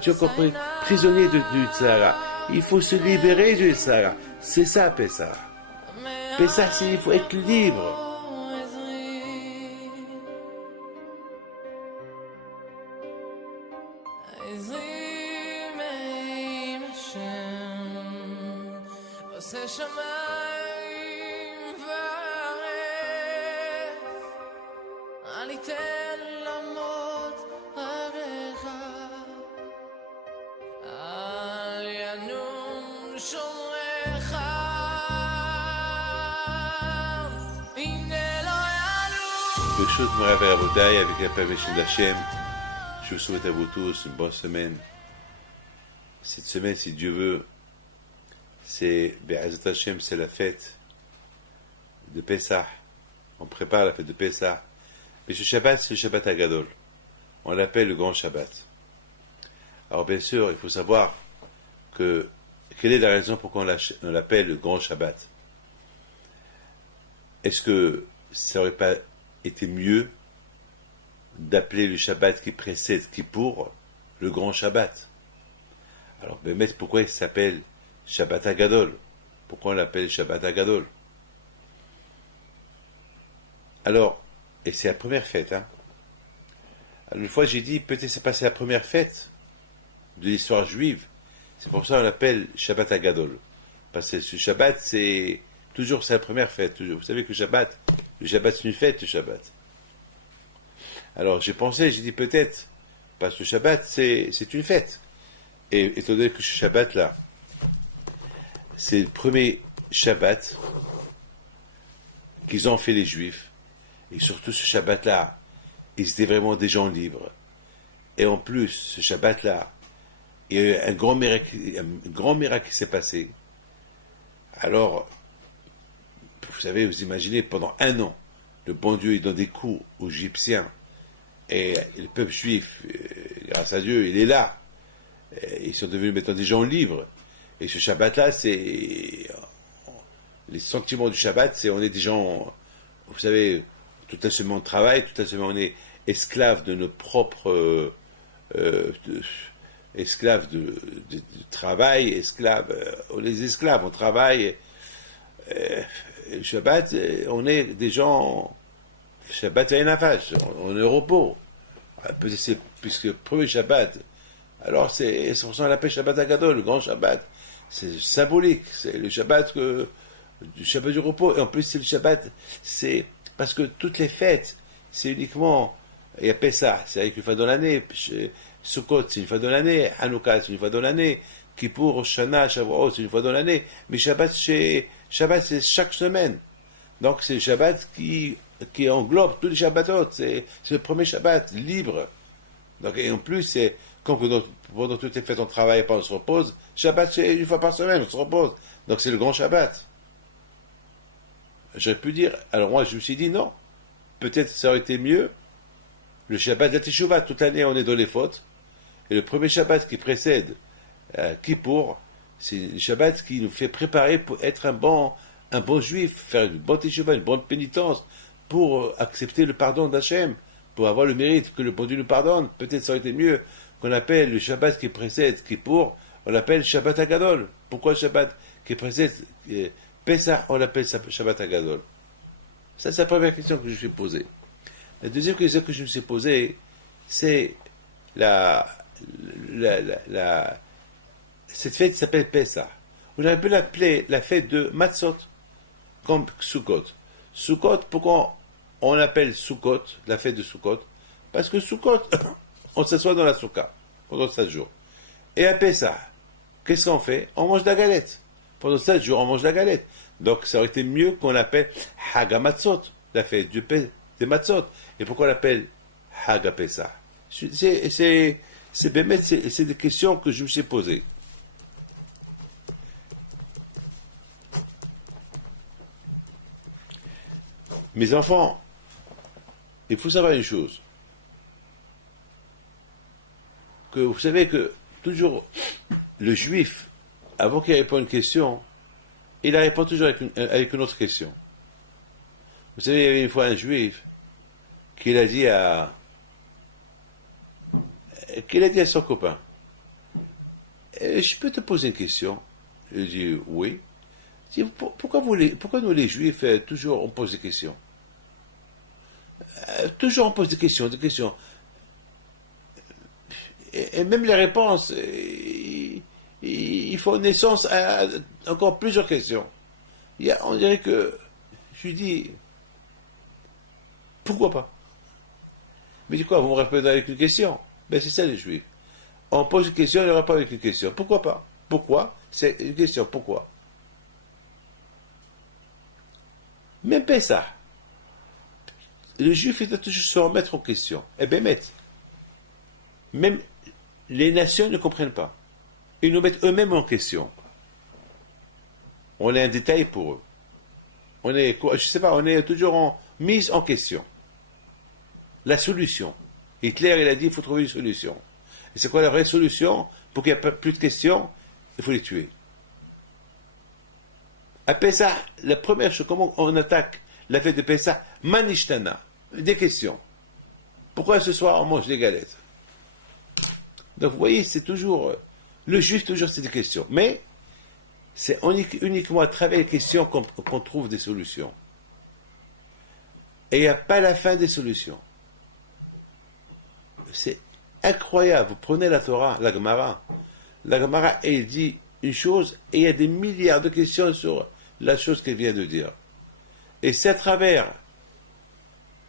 Tu as compris? Prisonnier du Tzara. Il faut se libérer du Tzara. C'est ça, Pessah. Pessah, c'est il faut être libre. Chose me réveille à Botaï avec la permission d'Hachem. Je vous souhaite à vous tous une bonne semaine. Cette semaine, si Dieu veut, c'est Be'ezrat Hashem, c'est la fête de Pessah. On prépare la fête de Pessah. Mais ce Shabbat, c'est le Shabbat Agadol. On l'appelle le grand Shabbat. Alors bien sûr, il faut savoir quelle est la raison pour qu'on l'appelle le grand Shabbat. Est-ce que ça n'aurait pas été mieux d'appeler le Shabbat qui précède Kippour le grand Shabbat? Alors, mais pourquoi il s'appelle Shabbat Agadol? Pourquoi on l'appelle Shabbat Agadol? Alors, et c'est la première fête, hein. Alors, une fois j'ai dit, peut-être c'est pas la première fête de l'histoire juive, c'est pour ça qu'on l'appelle Shabbat Agadol. Parce que ce Shabbat, c'est la première fête. Toujours. Vous savez que le Shabbat c'est une fête, le Shabbat. Alors j'ai dit peut-être, parce que le Shabbat c'est une fête. Et étant donné que ce Shabbat là, c'est le premier Shabbat qu'ils ont fait les Juifs, et surtout ce Shabbat là, ils étaient vraiment des gens libres. Et en plus, ce Shabbat là, il y a eu un grand miracle qui s'est passé. Alors, vous savez, vous imaginez, pendant 1 an, le bon Dieu, il donne des coups aux Égyptiens, et le peuple juif, grâce à Dieu, il est là. Et ils sont devenus maintenant des gens libres. Et ce Shabbat-là, les sentiments du Shabbat, on est des gens, vous savez, toute la semaine on travaille, toute la semaine on est esclaves de nos propres, esclaves de travail, on est esclaves, on travaille. Le Shabbat, on est des gens. Shabbat, il y a un avage, on est au repos. Puisque le premier Shabbat, alors c'est pour ça qu'on l'appelle Shabbat Agadol, le grand Shabbat. C'est symbolique, c'est le Shabbat du Shabbat du repos. Et en plus, c'est le Shabbat, c'est parce que toutes les fêtes, c'est uniquement. Il y a Pessah, c'est une fois dans l'année. Sukkot, c'est une fois dans l'année. Hanouka, c'est une fois dans l'année. Kippour, Rosh Hashanah, Shavuot, c'est une fois dans l'année. Mais Shabbat, c'est chaque semaine. Donc c'est le Shabbat qui englobe tous les Shabbatot. C'est le premier Shabbat, libre. Donc, et en plus, c'est comme pendant toutes les fêtes on travaille et pas on se repose. Shabbat, c'est une fois par semaine, on se repose. Donc c'est le grand Shabbat. J'aurais pu dire, alors moi je me suis dit non, peut-être ça aurait été mieux, le Shabbat de la Teshuvah, toute l'année on est dans les fautes, et le premier Shabbat qui précède Kippour, c'est le Shabbat qui nous fait préparer pour être un bon juif, faire une bonne Teshuvah, une bonne pénitence, pour accepter le pardon d'Hachem, pour avoir le mérite que le bon Dieu nous pardonne. Peut-être ça aurait été mieux qu'on appelle le Shabbat qui précède Kippour, on l'appelle Shabbat Agadol. Pourquoi le Shabbat qui précède Pessah, on l'appelle Shabbat Agadol? Ça, c'est la première question que je me suis posée. La deuxième question que je me suis posée, c'est cette fête s'appelle Pessah. On aurait pu l'appeler la fête de Matzot, comme Sukkot. Sukkot, pourquoi on appelle Sukkot, la fête de Sukkot? Parce que Sukkot, on s'assoit dans la soukha pendant 7 jours. Et à Pessah, qu'est-ce qu'on fait? On mange de la galette. Pendant 7 jours, on mange de la galette. Donc, ça aurait été mieux qu'on l'appelle Hagamatzot, la fête des Matzot. Et pourquoi on l'appelle Hagapessah? C'est des questions que je me suis posées. Mes enfants, il faut savoir une chose. Que vous savez que toujours le juif, avant qu'il réponde à une question, il la répond toujours avec une autre question. Vous savez, il y avait une fois un juif qu'il a dit à son copain, je peux te poser une question? Je dis, oui. Je dis, pourquoi nous les Juifs, toujours on pose des questions? Toujours on pose des questions, des questions. Et même les réponses, il faut naissance à encore plusieurs questions. On dirait que, je lui dis, pourquoi pas? Mais du coup, vous me répondez avec une question. Ben c'est ça les Juifs. On pose une question, il n'y aura pas avec une question. Pourquoi pas? Pourquoi? C'est une question, pourquoi? Même pas ça. Le Juif, il doit toujours se remettre en question. Eh bien, même les nations ne comprennent pas. Ils nous mettent eux-mêmes en question. On est un détail pour eux. On est, je sais pas, on est toujours en mise en question. La solution. Hitler, il a dit, il faut trouver une solution. Et c'est quoi la vraie solution? Pour qu'il n'y ait plus de questions, il faut les tuer. À Pessah, la première chose, comment on attaque la fête de Pessah? Manishtana. Des questions. Pourquoi ce soir on mange des galettes? Donc vous voyez, c'est toujours... Le juif, toujours, c'est des questions. Mais c'est uniquement à travers les questions qu'on trouve des solutions. Et il n'y a pas la fin des solutions. C'est incroyable. Vous prenez la Torah, la Gemara. La Gemara, elle dit une chose et il y a des milliards de questions sur la chose qu'elle vient de dire. Et c'est à travers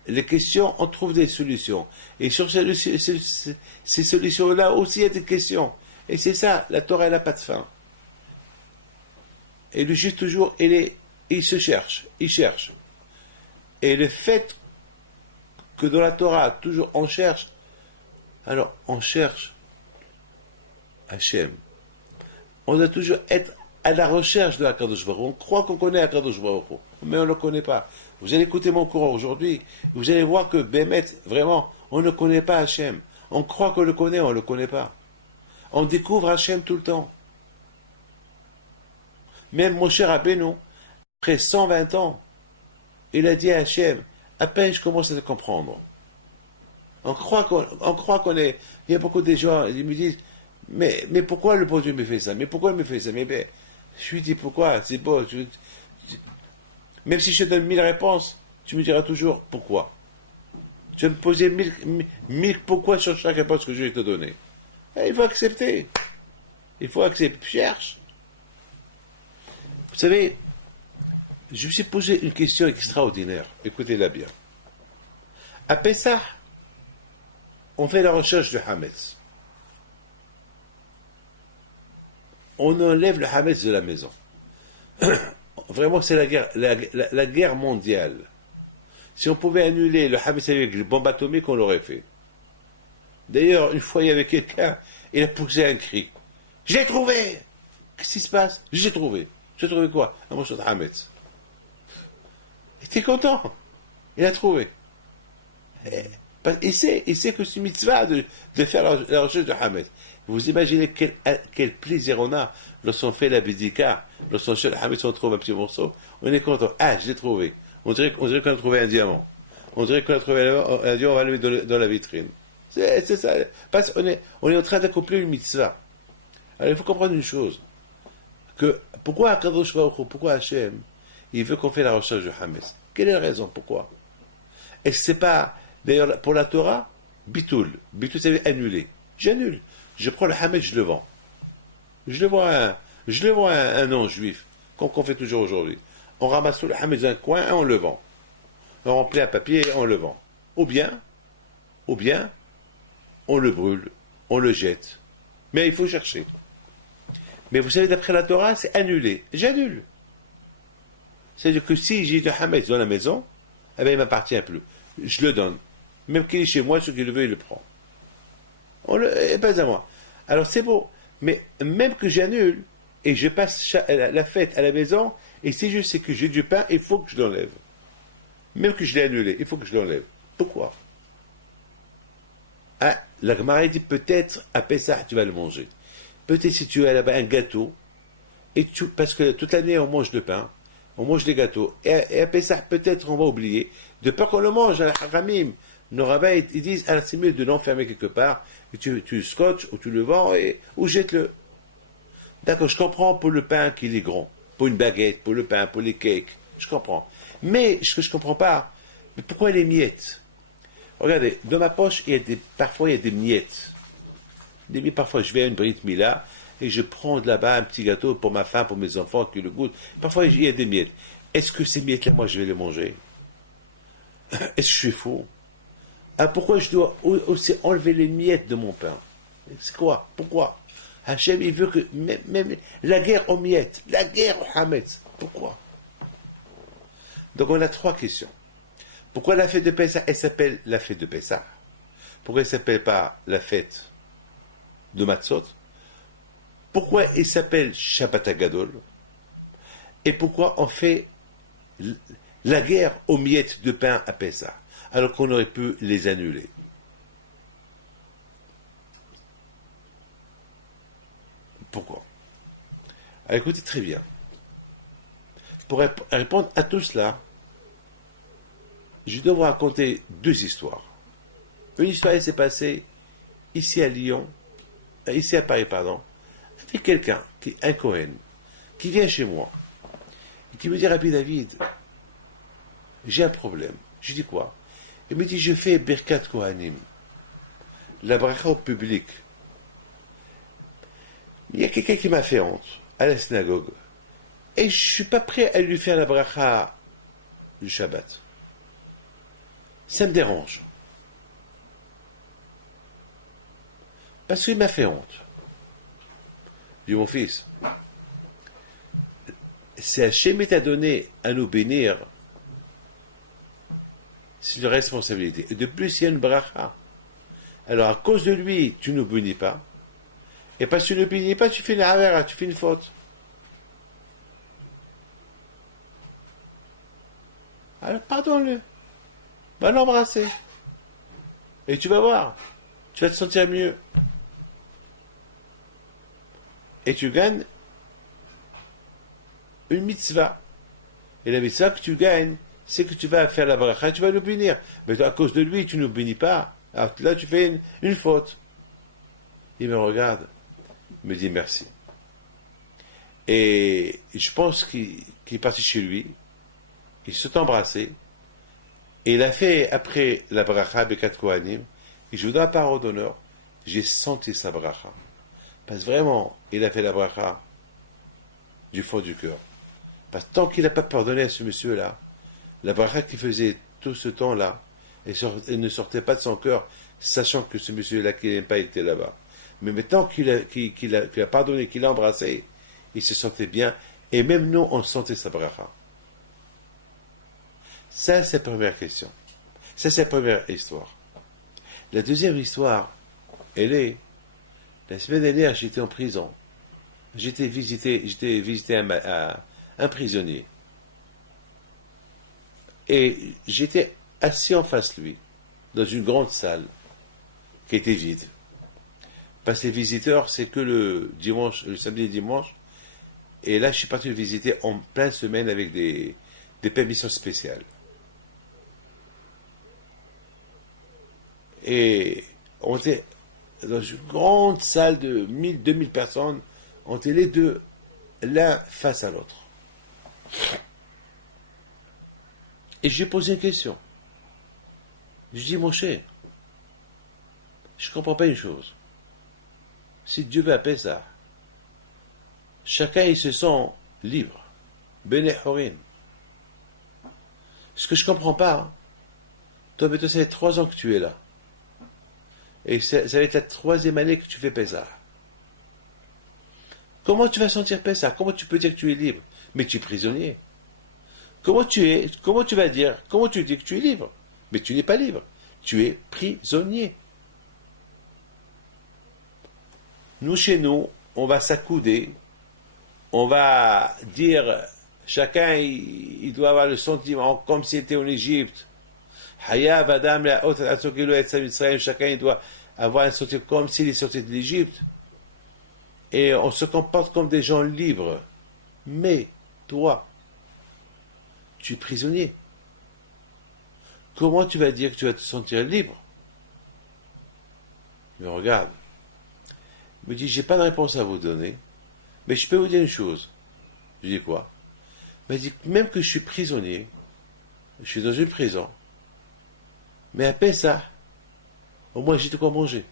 les questions, on trouve des solutions. Et sur ces solutions-là aussi, il y a des questions. Et c'est ça, la Torah, elle n'a pas de fin. Et le juif, toujours, il se cherche, il cherche. Et le fait que dans la Torah, toujours, on cherche, alors on cherche Hachem. On doit toujours être à la recherche de Akadosh Baruch Hu. On croit qu'on connaît Akadosh Baruch Hu, mais on ne le connaît pas. Vous allez écouter mon cours aujourd'hui, vous allez voir que Bémet, vraiment, on ne connaît pas Hachem. On croit qu'on le connaît, on ne le connaît pas. On découvre Hachem tout le temps. Même mon cher Rabbeinu, après 120 ans, il a dit à Hachem, à peine je commence à le comprendre. On croit qu'on est... Il y a beaucoup de gens, ils me disent, mais pourquoi le bon Dieu me fait ça? Mais pourquoi il me fait ça? Mais ben, je lui dis, pourquoi? C'est beau. Même si je te donne 1000 réponses, tu me diras toujours, pourquoi? Tu vas me poser 1000 pourquoi sur chaque réponse que je vais te donner. Et il faut accepter. Il faut accepter. Cherche. Vous savez, je me suis posé une question extraordinaire. Écoutez-la bien. À Pessah, on fait la recherche du Hametz. On enlève le Hametz de la maison. Vraiment, c'est la guerre mondiale. Si on pouvait annuler le Hametz avec les bombes atomiques, on l'aurait fait. D'ailleurs, une fois, il y avait quelqu'un, il a poussé un cri. « Je l'ai trouvé !» Qu'est-ce qui se passe? « Je l'ai trouvé. » J'ai trouvé quoi? Un morceau de Hametz. Il était content. Il a trouvé. Il sait que c'est une mitzvah de faire la recherche de Hametz. Vous imaginez quel plaisir on a lorsqu'on fait la bidika, lorsqu'on cherche le Hametz, on trouve un petit morceau. On est content. Ah, je l'ai trouvé. On dirait qu'on a trouvé un diamant. On dirait qu'on a trouvé un diamant, on va le mettre dans la vitrine. C'est ça. Parce qu'on est en train d'accomplir une mitzvah. Alors il faut comprendre une chose. Pourquoi Akadosh Baruch Hu, pourquoi Hachem, il veut qu'on fasse la recherche du Hametz? Quelle est la raison? Pourquoi? Est-ce que c'est pas, d'ailleurs, pour la Torah, bitul. Bitul, ça veut dire annuler. J'annule. Je prends le Hametz, je le vends. Je le vends à un non-juif, qu'on fait toujours aujourd'hui. On ramasse tout le Hametz dans un coin et on le vend. On remplit un papier et on le vend. Ou bien, on le brûle, on le jette. Mais il faut chercher. Mais vous savez, d'après la Torah, c'est annulé. J'annule. C'est-à-dire que si j'ai du Hametz dans la maison, eh bien, il ne m'appartient plus. Je le donne. Même qu'il est chez moi, celui qui le veut, il le prend. Et pas à moi. Alors c'est beau. Mais même que j'annule, et je passe la fête à la maison, et si je sais que j'ai du pain, il faut que je l'enlève. Même que je l'ai annulé, il faut que je l'enlève. Pourquoi? Ah, la Gemara dit peut-être à Pessah, tu vas le manger. Peut-être si tu as là-bas un gâteau, parce que toute l'année on mange le pain, on mange des gâteaux, et à Pessah peut-être on va oublier, de peur qu'on le mange, à la Haramim, nos rabbins ils disent, c'est mieux de l'enfermer quelque part, et tu scotches, ou tu le vends, ou jette-le. D'accord, je comprends pour le pain qu'il est grand, pour une baguette, pour le pain, pour les cakes, je comprends. Mais ce que je comprends pas, mais pourquoi les miettes? Regardez, dans ma poche, parfois il y a des miettes. Parfois, je vais à une Brit Mila et je prends de là-bas un petit gâteau pour ma femme, pour mes enfants qui le goûtent. Parfois, il y a des miettes. Est-ce que ces miettes-là, moi, je vais les manger? Est-ce que je suis fou? Ah, pourquoi je dois aussi enlever les miettes de mon pain? C'est quoi? Pourquoi? Hachem, il veut que même la guerre aux miettes, la guerre aux hametz. Pourquoi? Donc, on a trois questions. Pourquoi la fête de Pessah, elle s'appelle la fête de Pessah? Pourquoi elle ne s'appelle pas la fête de Matzot? Pourquoi il s'appelle Shabbat HaGadol? Et pourquoi on fait la guerre aux miettes de pain à Pessah, alors qu'on aurait pu les annuler? Pourquoi? Alors écoutez très bien. Pour répondre à tout cela, je dois vous raconter deux histoires. Une histoire, elle s'est passée ici à Lyon, ici à Paris, pardon, avec quelqu'un, un Cohen, qui vient chez moi, et qui me dit, Rabbi David, j'ai un problème. Je dis quoi? Il me dit, je fais Birkat Kohanim, la bracha au public. Il y a quelqu'un qui m'a fait honte à la synagogue, et je ne suis pas prêt à lui faire la bracha du Shabbat. Ça me dérange. Parce qu'il m'a fait honte. Je dis, mon fils, si Hachem t'a donné à nous bénir, c'est une responsabilité. Et de plus, il y a une bracha. Alors, à cause de lui, tu ne bénis pas. Et parce que tu ne bénis pas, tu fais une avera, tu fais une faute. Alors, pardonne-le. Va l'embrasser. Et tu vas voir. Tu vas te sentir mieux. Et tu gagnes une mitzvah. Et la mitzvah que tu gagnes, c'est que tu vas faire la bracha, tu vas le bénir. Mais à cause de lui, tu ne bénis pas. Alors là, tu fais une faute. Il me regarde, me dit merci. Et je pense qu'il est parti chez lui, il s'est embrassé, et il a fait, après la bracha, Birkat Kohanim, et je vous donne la parole d'honneur, j'ai senti sa bracha. Parce que vraiment, il a fait la bracha du fond du cœur. Parce que tant qu'il n'a pas pardonné à ce monsieur-là, la bracha qu'il faisait tout ce temps-là, elle ne sortait pas de son cœur, sachant que ce monsieur-là qui n'aime pas était là-bas. Mais maintenant qu'il a pardonné, qu'il a embrassé, il se sentait bien, et même nous, on sentait sa bracha. Ça, c'est la première question. Ça, c'est la première histoire. La deuxième histoire, elle est, la semaine dernière, j'étais en prison. J'étais visité un prisonnier. Et j'étais assis en face de lui, dans une grande salle, qui était vide. Parce que les visiteurs, c'est que le dimanche, le samedi et dimanche. Et là, je suis parti le visiter en pleine semaine avec des permissions spéciales. Et on était dans une grande salle de 1000-2000 personnes. On était les deux, l'un face à l'autre. Et j'ai posé une question. Je dis, mon cher, je ne comprends pas une chose. Si Dieu veut appeler ça, chacun il se sent libre. Bene Horin. Ce que je ne comprends pas, hein, toi, ça fait 3 ans que tu es là. Et ça va être la 3e année que tu fais Pessah. Comment tu vas sentir Pessah? Comment tu peux dire que tu es libre? Mais tu es prisonnier. Comment tu dis que tu es libre? Mais tu n'es pas libre. Tu es prisonnier. Nous, chez nous, on va s'accouder, on va dire, chacun, il doit avoir le sentiment, comme s'il était en Égypte. Chacun il doit avoir un sentiment comme s'il est sorti de l'Égypte. Et on se comporte comme des gens libres. Mais, toi, tu es prisonnier. Comment tu vas dire que tu vas te sentir libre? Il me regarde. Il me dit, j'ai pas de réponse à vous donner. Mais je peux vous dire une chose. Je dis quoi? Il m'a dit, même que je suis prisonnier, je suis dans une prison, mais à Pessah, au moins j'ai de quoi manger.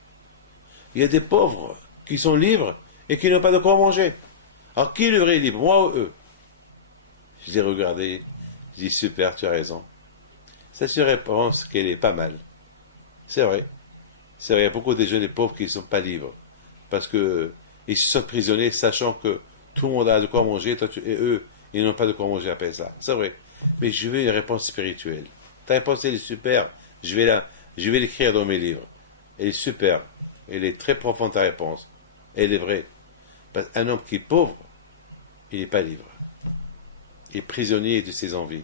Il y a des pauvres qui sont libres et qui n'ont pas de quoi manger. Alors qui est le vrai libre, moi ou eux? Je l'ai regardé, je dis super, tu as raison. Ça se réponse qu'elle est pas mal. C'est vrai. C'est vrai, il y a beaucoup de jeunes et pauvres qui ne sont pas libres. Parce que ils se sentent prisonniers, sachant que tout le monde a de quoi manger, et eux, ils n'ont pas de quoi manger après ça. C'est vrai. Mais je veux une réponse spirituelle. Ta réponse, elle est super. Je vais l'écrire dans mes livres. Elle est super. Elle est très profonde, ta réponse. Elle est vraie. Parce qu'un homme qui est pauvre, il n'est pas libre. Il est prisonnier de ses envies.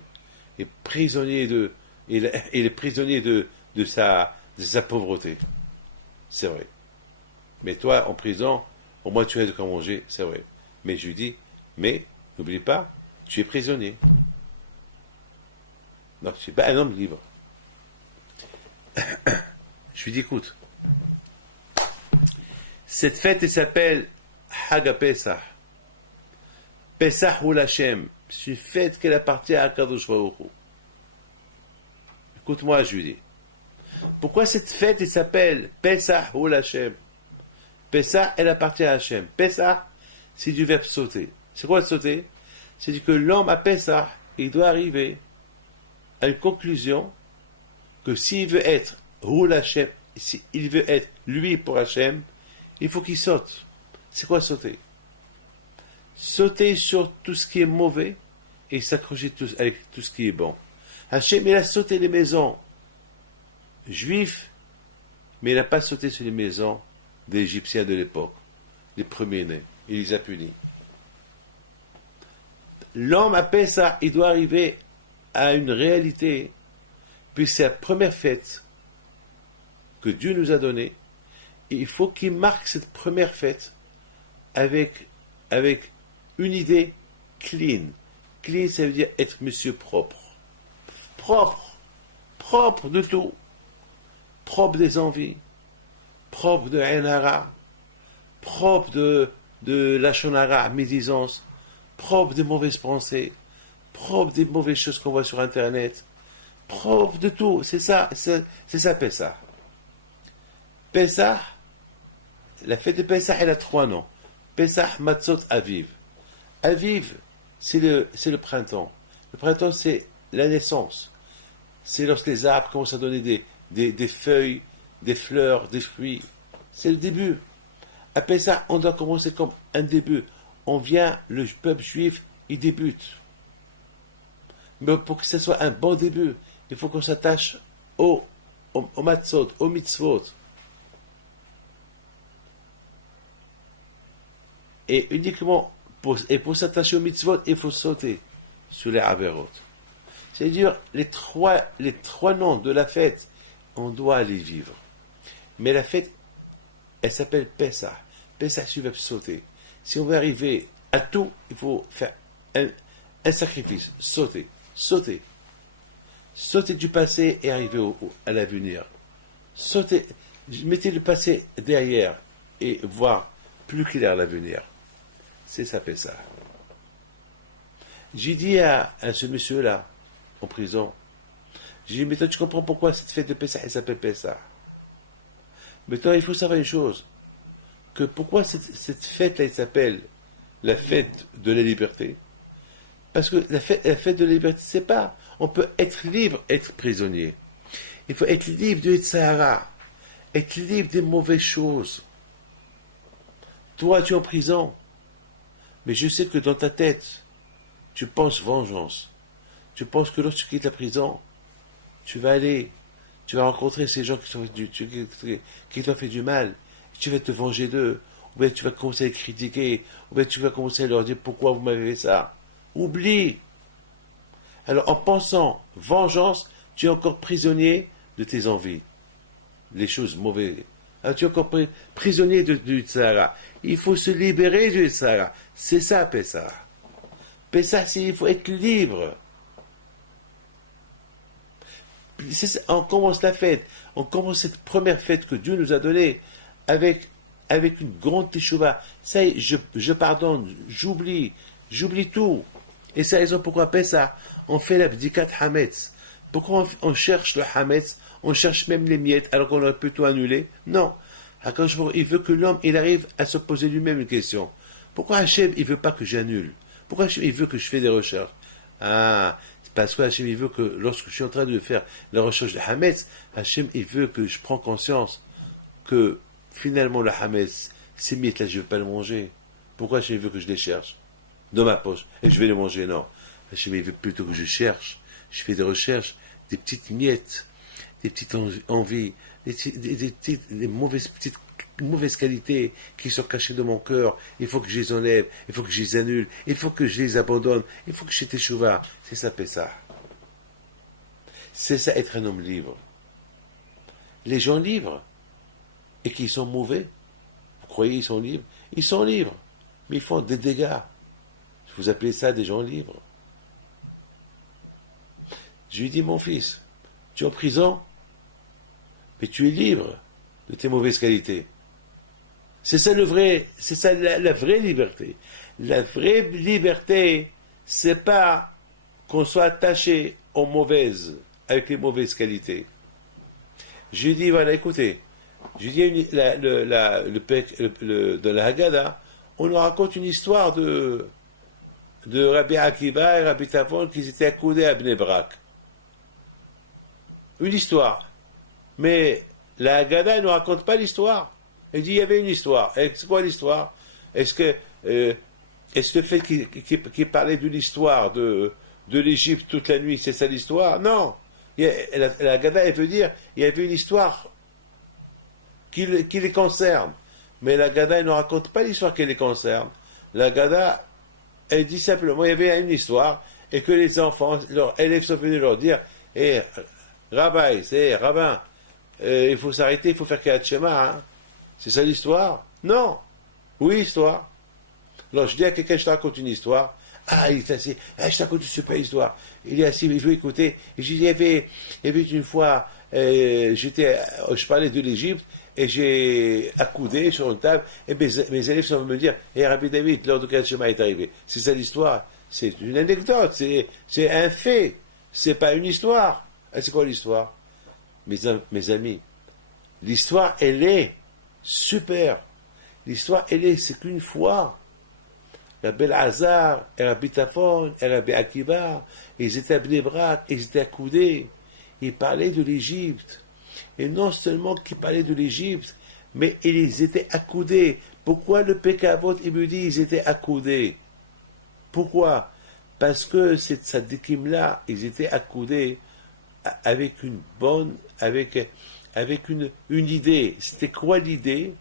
Il est prisonnier de sa pauvreté. C'est vrai. Mais toi, en prison, au moins tu as de quoi manger, c'est vrai. Mais je lui dis, mais n'oublie pas, tu es prisonnier. Donc tu n'es pas un homme libre. Je lui dis, écoute, cette fête, elle s'appelle Haga Pesach. Pesach ou l'Hachem. C'est une fête qui appartient à Kadosh Baruch Hu. Écoute-moi, je lui dis. Pourquoi cette fête, elle s'appelle Pesach ou l'Hachem? Pesach, elle appartient à Hachem. Pesach, c'est du verbe sauter. C'est quoi le sauter? C'est que l'homme à Pesach, il doit arriver à une conclusion que s'il veut être Hu l'Hachem, s'il veut être lui pour Hachem, il faut qu'il saute. C'est quoi sauter? Sauter sur tout ce qui est mauvais et s'accrocher avec tout ce qui est bon. Hachem, il a sauté les maisons juives, mais il n'a pas sauté sur les maisons des Égyptiens de l'époque, les premiers-nés. Il les a punis. L'homme à Pessah, il doit arriver à une réalité, puis c'est la première fête que Dieu nous a donnée. Il faut qu'il marque cette première fête avec une idée clean. Clean, ça veut dire être monsieur propre. Propre de tout. Propre des envies. Propre de Ainara. Propre de Lachonara, médisance. Propre des mauvaises pensées. Propre des mauvaises choses qu'on voit sur Internet. Propre de tout. C'est ça, Pessah. Pessah, la fête de Pessah, elle a 3 noms. Pessah, Matzot, Aviv. Aviv, c'est le printemps. Le printemps, c'est la naissance. C'est lorsque les arbres commencent à donner des feuilles, des fleurs, des fruits. C'est le début. À Pessah, on doit commencer comme un début. On vient, le peuple juif, il débute. Mais pour que ce soit un bon début, il faut qu'on s'attache au matzot, au mitzvot. Et uniquement pour s'attacher au mitzvot, il faut sauter sur les averot. C'est-à-dire, les trois noms de la fête, on doit les vivre. Mais la fête, elle s'appelle Pessah. Pessah, tu vas sauter. Si on veut arriver à tout, il faut faire un sacrifice. Sauter. Sauter du passé et arriver à l'avenir. Mettez le passé derrière et voir plus clair l'avenir. C'est ça, Pessah. J'ai dit à ce monsieur-là, en prison, j'ai dit, mais toi, tu comprends pourquoi cette fête de Pessah, elle s'appelle Pessah. Maintenant, il faut savoir une chose, que pourquoi cette fête-là, elle s'appelle la fête de la liberté. Parce que la fête de la liberté, c'est pas, on peut être libre, être prisonnier. Il faut être libre de Sahara, être libre des mauvaises choses. Toi, tu es en prison, mais je sais que dans ta tête, tu penses vengeance. Tu penses que lorsque tu quittes la prison, tu vas rencontrer ces gens qui t'ont fait du mal, tu vas te venger d'eux, ou bien tu vas commencer à les critiquer, ou bien tu vas commencer à leur dire pourquoi vous m'avez fait ça. Oublie. Alors en pensant vengeance, tu es encore prisonnier de tes envies, les choses mauvaises. Alors, tu es encore prisonnier du Sahara. Il faut se libérer du Sahara. C'est ça, Pessah. Pessah, il faut être libre. On commence la fête. On commence cette première fête que Dieu nous a donnée avec avec une grande teshuva. Ça y est, je pardonne, j'oublie tout. Et c'est la raison pourquoi Pessah, on fait la bdikat Hametz. Pourquoi on cherche le Hametz, on cherche même les miettes, alors qu'on aurait pu tout annuler? Non. Akadosh Baruch Hu, il veut que l'homme, il arrive à se poser lui-même une question. Pourquoi Hachem, il veut pas que j'annule? Pourquoi Hachem, il veut que je fais des recherches? Ah, c'est parce que Hachem, il veut que, lorsque je suis en train de faire la recherche de Hametz, Hachem, il veut que je prends conscience que, finalement, le Hametz, ces miettes-là, je ne veux pas le manger. Pourquoi Hachem, il veut que je les cherche dans ma poche et je vais les manger? Non. Hachem, il veut plutôt que je cherche. Je fais des recherches, des petites miettes, des petites envies, des mauvaises qualités qui sont cachées dans mon cœur. Il faut que je les enlève, il faut que je les annule, il faut que je les abandonne, il faut que je teshuva. C'est ça, Pessah. C'est ça, être un homme libre. Les gens libres, et qui sont mauvais, vous croyez qu'ils sont libres? Ils sont libres, mais ils font des dégâts. Vous appelez ça des gens libres? Je lui dis, mon fils, tu es en prison, mais tu es libre de tes mauvaises qualités. C'est ça c'est ça la vraie liberté. La vraie liberté, c'est pas qu'on soit attaché aux mauvaises, avec les mauvaises qualités. Je lui dis, voilà, écoutez, je lui dis, dans la Haggadah, on nous raconte une histoire de Rabbi Akiva et Rabbi Tafon qui s'étaient accoudés à Bnei Brak. Une histoire. Mais la Haggadah ne nous raconte pas l'histoire. Elle dit il y avait une histoire. Et c'est quoi l'histoire? Est-ce que le fait qu'il parlait de l'histoire de l'Égypte toute la nuit, c'est ça l'histoire? Non. La Haggadah, elle veut dire il y avait une histoire qui les concerne. Mais la Haggadah, elle ne raconte pas l'histoire qui les concerne. La Haggadah, elle dit simplement il y avait une histoire et que les enfants, leurs élèves sont venus leur dire Rabbi, rabbin, il faut s'arrêter, il faut faire Kriyat Shema, hein. C'est ça l'histoire? Non. Oui, histoire. Alors je dis à quelqu'un, je te raconte une histoire. Ah, il est assis. Ah, je te raconte une super histoire. Il est assis, il veut écouter. Et je dis, il y avait une fois, je parlais de l'Égypte, et j'ai accoudé sur une table, et mes élèves sont venus me dire, Rabbi David, l'heure de Kriyat Shema est arrivée. C'est ça l'histoire. C'est une anecdote, c'est un fait. C'est pas une histoire. Ah, c'est quoi l'histoire? Mes amis, l'histoire, elle est super. L'histoire, c'est qu'une fois, Rabbi Elazar, et Rabbi Tafon, et Rabbi Akiva, ils étaient à Bnei Brak, ils étaient accoudés. Ils parlaient de l'Égypte. Et non seulement qu'ils parlaient de l'Égypte, mais ils étaient accoudés. Pourquoi le Pekavot, il me dit, ils étaient accoudés? Pourquoi? Parce que cette tzadikim-là, ils étaient accoudés avec une idée. C'était quoi l'idée?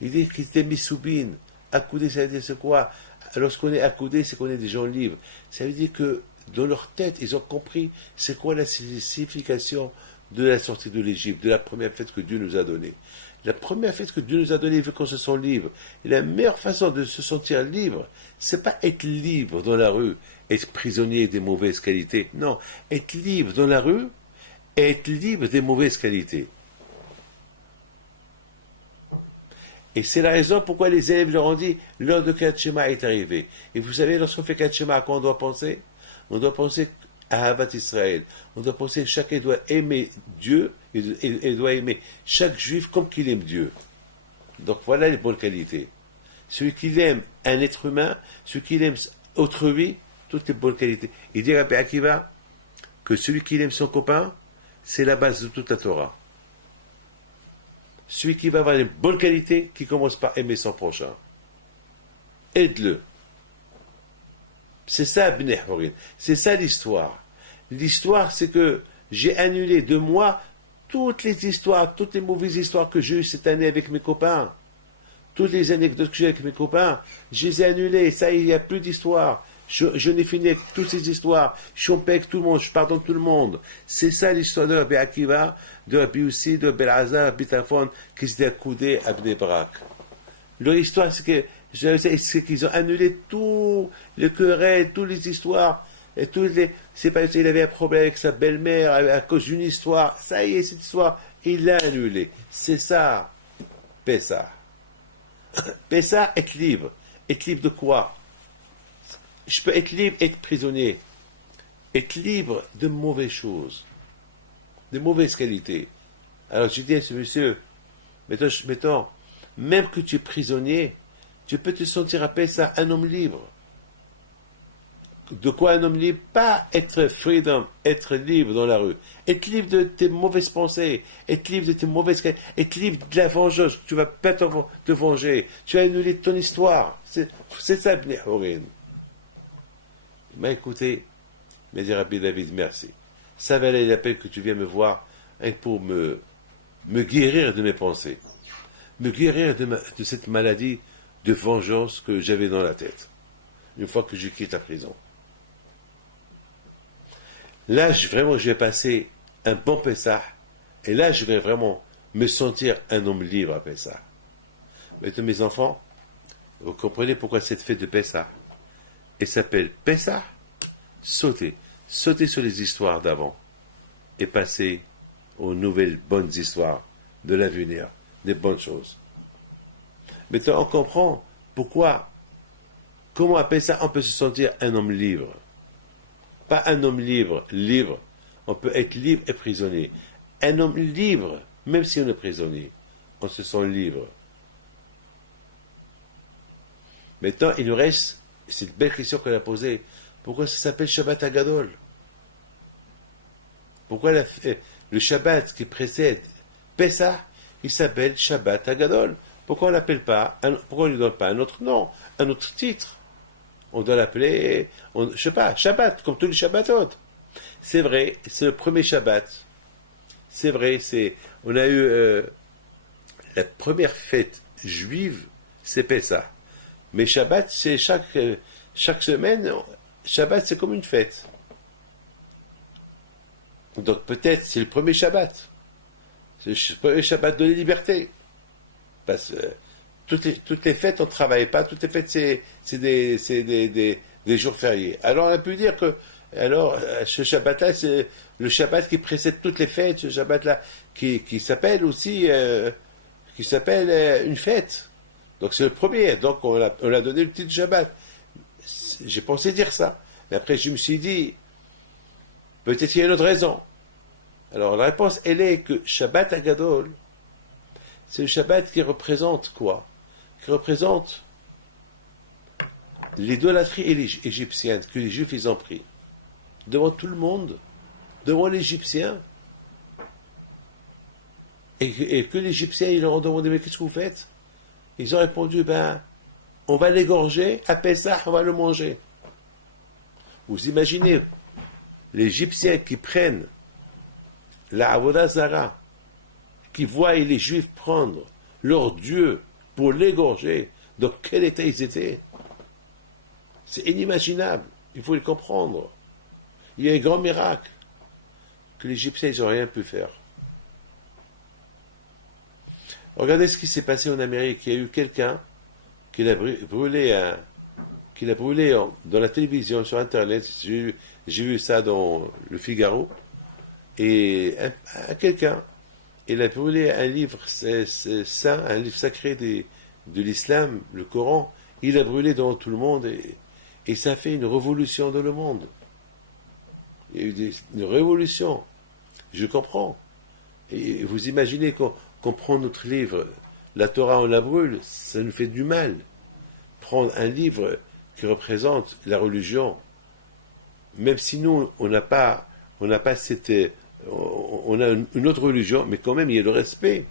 L'idée qu'ils étaient misoubines. Accoudés, ça veut dire c'est quoi? Lorsqu'on est accoudé, c'est qu'on est des gens libres. Ça veut dire que dans leur tête, ils ont compris c'est quoi la signification de la sortie de l'Égypte, de la première fête que Dieu nous a donnée. La première fête que Dieu nous a donnée, il veut qu'on se sente libre. Et la meilleure façon de se sentir libre, c'est pas être libre dans la rue, être prisonnier des mauvaises qualités. Non, être libre dans la rue, et être libre des mauvaises qualités. Et c'est la raison pourquoi les élèves leur ont dit l'heure de Kriyat Shema est arrivée. Et vous savez, lorsqu'on fait Kriyat Shema, à quoi on doit penser? On doit penser à Ahavat Israël. On doit penser que chacun doit aimer Dieu et doit aimer chaque juif comme qu'il aime Dieu. Donc voilà les bonnes qualités. Celui qui aime un être humain, celui qui aime autrui, toutes les bonnes qualités. Il dit à Rabbi Akiva que celui qui aime son copain, c'est la base de toute la Torah. Celui qui va avoir les bonnes qualités, qui commence par aimer son prochain. Aide-le. C'est ça, Bnei Horin. C'est ça l'histoire. L'histoire, c'est que j'ai annulé de moi toutes les histoires, toutes les mauvaises histoires que j'ai eues cette année avec mes copains. Toutes les anecdotes que j'ai avec mes copains, je les ai annulées. Ça, il n'y a plus d'histoire. Je n'ai fini avec toutes ces histoires. Je suis en paix avec tout le monde, je pardonne tout le monde. C'est ça l'histoire de Rabbi Akiva, de Rabbi Yossi, de Rabbi Elazar, Rabbi Tafon, qui s'étaient accoudés à Bnei Brak. Leur histoire, c'est qu'ils ont annulé tout les querelles, toutes les histoires. Et c'est pas il avait un problème avec sa belle-mère à cause d'une histoire. Ça y est, cette histoire, il l'a annulée. C'est ça. Pessah. Pessah, être libre. Être libre de quoi? Je peux être libre, être prisonnier. Être libre de mauvaises choses, de mauvaises qualités. Alors je dis à ce monsieur, mettons, même que tu es prisonnier, tu peux te sentir à Pessah un homme libre. De quoi un homme libre? Pas être freedom, être libre dans la rue. Être libre de tes mauvaises pensées, être libre de tes mauvaises qualités, être libre de la vengeance. Tu vas pas te venger, tu vas annuler ton histoire. C'est ça, Bnei Horin. Il m'a écouté, il m'a dit, Rabbi David, merci. Ça valait la peine que tu viennes me voir pour me guérir de mes pensées, me guérir de cette maladie de vengeance que j'avais dans la tête, une fois que je quitte la prison. Là, je vais passer un bon Pessah, et là, je vais vraiment me sentir un homme libre à Pessah. Maintenant, mes enfants, vous comprenez pourquoi cette fête de Pessah, elle s'appelle Pessah, sauter sur les histoires d'avant, et passer aux nouvelles bonnes histoires de l'avenir, des bonnes choses. Maintenant, on comprend comment à Pessah, on peut se sentir un homme libre. Pas un homme libre. On peut être libre et prisonnier. Un homme libre, même si on est prisonnier, on se sent libre. Maintenant, il nous reste cette belle question qu'on a posée. Pourquoi ça s'appelle Shabbat Hagadol? Pourquoi le Shabbat qui précède Pessah, il s'appelle Shabbat Hagadol? Pourquoi on l'appelle pas, pourquoi on ne lui donne pas un autre nom, un autre titre? On doit l'appeler, je sais pas, Shabbat, comme tous les Shabbatot. C'est vrai, c'est le premier Shabbat. C'est vrai, on a eu la première fête juive, c'est Pessah. Mais Shabbat, c'est chaque semaine, Shabbat, c'est comme une fête. Donc peut-être c'est le premier Shabbat. C'est le premier Shabbat de la liberté. Parce que toutes les fêtes, on ne travaille pas. Toutes les fêtes, c'est des jours fériés. Alors, on a pu dire que, ce Shabbat-là, c'est le Shabbat qui précède toutes les fêtes. Ce Shabbat-là, qui s'appelle aussi, une fête. Donc, c'est le premier. Donc, on a donné le titre Shabbat. J'ai pensé dire ça. Mais après, je me suis dit, peut-être qu'il y a une autre raison. Alors, la réponse, elle est que Shabbat Hagadol, c'est le Shabbat qui représente quoi? Qui représente l'idolâtrie égyptienne que les Juifs ils ont pris devant tout le monde, devant l'Égyptien, et que les Égyptiens ils leur ont demandé mais qu'est-ce que vous faites? Ils ont répondu on va l'égorger, à Pessah on va le manger. Vous imaginez les Égyptiens qui prennent la Avodah Zara, qui voient les Juifs prendre leur Dieu pour l'égorger, dans quel état ils étaient? C'est inimaginable, il faut le comprendre. Il y a un grand miracle que les Égyptiens n'ont rien pu faire. Regardez ce qui s'est passé en Amérique. Il y a eu quelqu'un qui l'a brûlé, dans la télévision, sur Internet. J'ai vu ça dans le Figaro. Et quelqu'un, il a brûlé un livre saint, un livre sacré de l'islam, le Coran. Il a brûlé devant tout le monde et ça fait une révolution dans le monde. Il y a eu une révolution. Je comprends. Et vous imaginez qu'on prend notre livre, la Torah, on la brûle, ça nous fait du mal. Prendre un livre qui représente la religion, même si nous, on n'a pas cette... On a une autre religion, mais quand même, il y a le respect.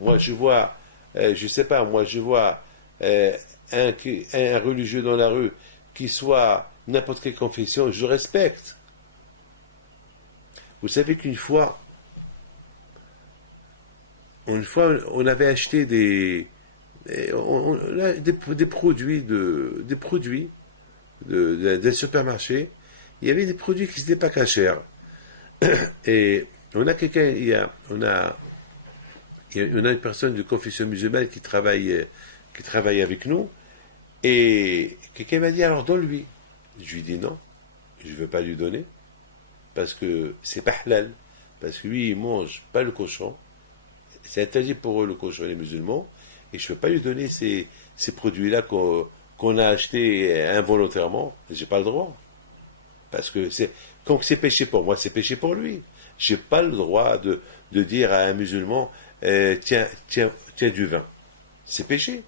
Moi, je vois, je vois un religieux dans la rue qui soit n'importe quelle confession, je le respecte. Vous savez qu'une fois, on avait acheté des produits des supermarchés. Il y avait des produits qui n'étaient pas cachers. Et on a une personne de confession musulmane qui travaille avec nous, et quelqu'un m'a dit alors donne-lui. Je lui ai dit non, je ne veux pas lui donner, parce que c'est pas halal, parce que lui il mange pas le cochon, c'est interdit pour eux le cochon les musulmans, et je ne peux pas lui donner ces produits-là qu'on a achetés involontairement. J'ai pas le droit. Parce que quand c'est péché pour moi, c'est péché pour lui. J'ai pas le droit de dire à un musulman, tiens du vin. C'est péché.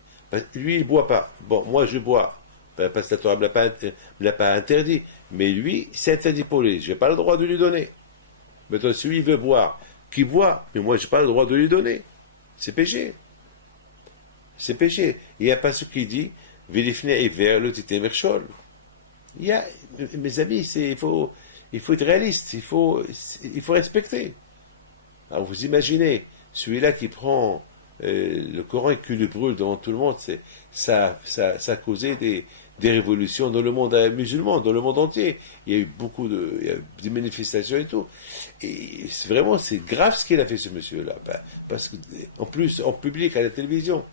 Lui, il ne boit pas. Bon, moi, je bois. Parce que la Torah ne me l'a pas interdit. Mais lui, c'est interdit pour lui. Je n'ai pas le droit de lui donner. Maintenant, si lui veut boire, qu'il boit. Mais moi, je n'ai pas le droit de lui donner. C'est péché. C'est péché. Il n'y a pas ce qui dit, Vélifne et vers le tité merchol. Mes amis, il faut être réaliste. Il faut respecter. Alors, vous imaginez, celui-là qui prend le Coran et qui le brûle devant tout le monde, ça a causé des révolutions dans le monde musulman, dans le monde entier. Il y a eu il y a des manifestations et tout. Et c'est grave ce qu'il a fait, ce monsieur-là. Parce qu'en plus, en public, à la télévision,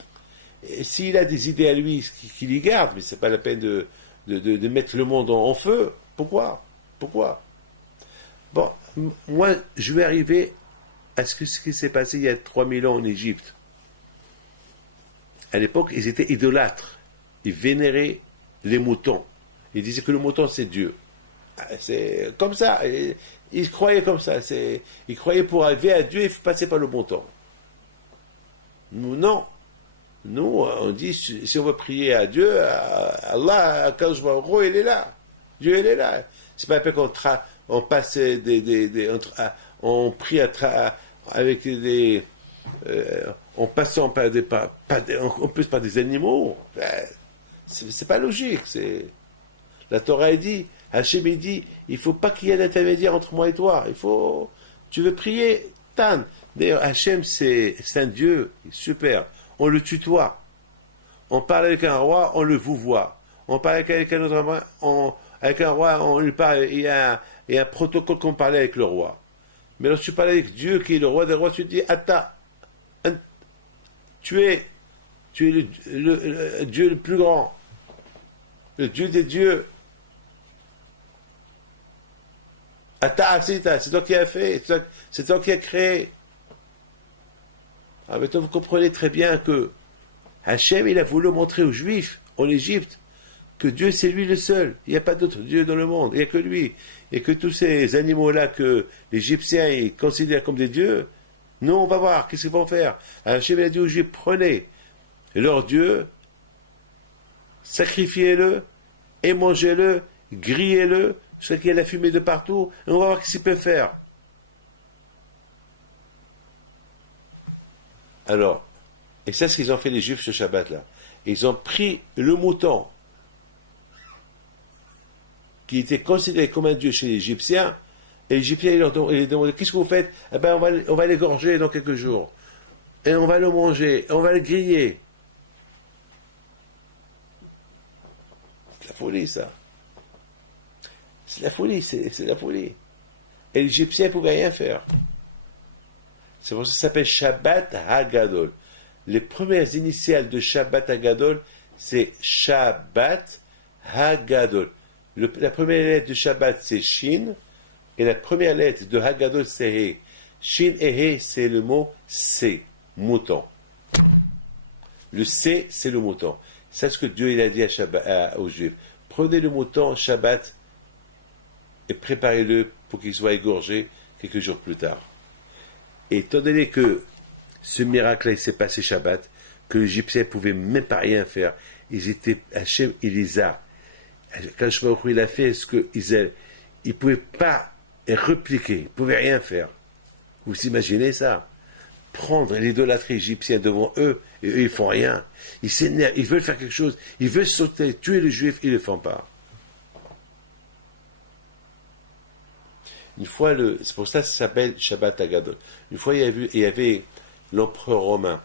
et s'il a des idées à lui, qu'il y garde, mais c'est pas la peine de mettre le monde en feu. Pourquoi Bon, moi, je vais arriver à ce qui s'est passé il y a 3000 ans en Égypte. À l'époque, ils étaient idolâtres. Ils vénéraient les moutons. Ils disaient que le mouton, c'est Dieu. C'est comme ça. Ils croyaient comme ça. Ils croyaient pour arriver à Dieu, il faut passer par le mouton. Nous, non. Nous, on dit, si on veut prier à Dieu, Allah, Akadosh Baruch Hu, il est là. Dieu, il est là. C'est pas qu'on on passe on prie avec en passant en plus par des animaux. C'est pas logique. La Torah dit, Hachem dit, il faut pas qu'il y ait d'intermédiaire entre moi et toi. Tu veux prier, Tan. D'ailleurs, Hachem, c'est un Dieu, super. On le tutoie. On parle avec un roi, on le vouvoie. On parle avec un autre roi, avec un roi, on lui parle. Il y a un protocole qu'on parlait avec le roi. Mais lorsque tu parles avec Dieu, qui est le roi des rois, tu te dis, Atta, tu es le Dieu le plus grand, le Dieu des dieux. Atta Asita, c'est toi qui as fait, c'est toi qui as créé. Alors maintenant, vous comprenez très bien que Hachem, il a voulu montrer aux Juifs, en Égypte, que Dieu, c'est lui le seul. Il n'y a pas d'autre Dieu dans le monde. Il n'y a que lui. Et que tous ces animaux-là que les Égyptiens ils considèrent comme des dieux, non, on va voir, qu'est-ce qu'ils vont faire. Hachem, il a dit aux Juifs, prenez leur Dieu, sacrifiez-le, et mangez-le, grillez-le, jusqu'à qu'il y ait la fumée de partout, et on va voir ce qu'ils peuvent faire. Alors, et c'est ce qu'ils ont fait les Juifs ce Shabbat-là. Ils ont pris le mouton, qui était considéré comme un dieu chez les Égyptiens, et les Égyptiens ils leur demandaient, qu'est-ce que vous faites? Eh ben, on va l'égorger dans quelques jours. Et on va le manger, et on va le griller. C'est la folie, ça. C'est la folie, c'est la folie. Et les Égyptiens ne pouvaient rien faire. C'est pour ça que ça s'appelle Shabbat HaGadol. Les premières initiales de Shabbat HaGadol, c'est Shabbat HaGadol. La première lettre de Shabbat, c'est Shin, et la première lettre de Hagadol, c'est He. Shin et He, c'est le mot C, mouton. Le C, c'est le mouton. C'est ce que Dieu il a dit aux Juifs. Prenez le mouton, Shabbat, et préparez-le pour qu'il soit égorgé quelques jours plus tard. Et étant donné que ce miracle-là, il s'est passé Shabbat, que les Égyptiens ne pouvaient même pas rien faire, Hachem, il les a. Quand il a fait ce qu'ils ne pouvaient pas répliquer, ils ne pouvaient rien faire. Vous imaginez ça? Prendre l'idolâtrie égyptienne devant eux, et eux, ils ne font rien. Ils s'énervent, ils veulent faire quelque chose, ils veulent sauter, tuer les Juifs, ils ne le font pas. Une fois, c'est pour ça que ça s'appelle Shabbat HaGadol. Une fois, il y avait l'empereur romain,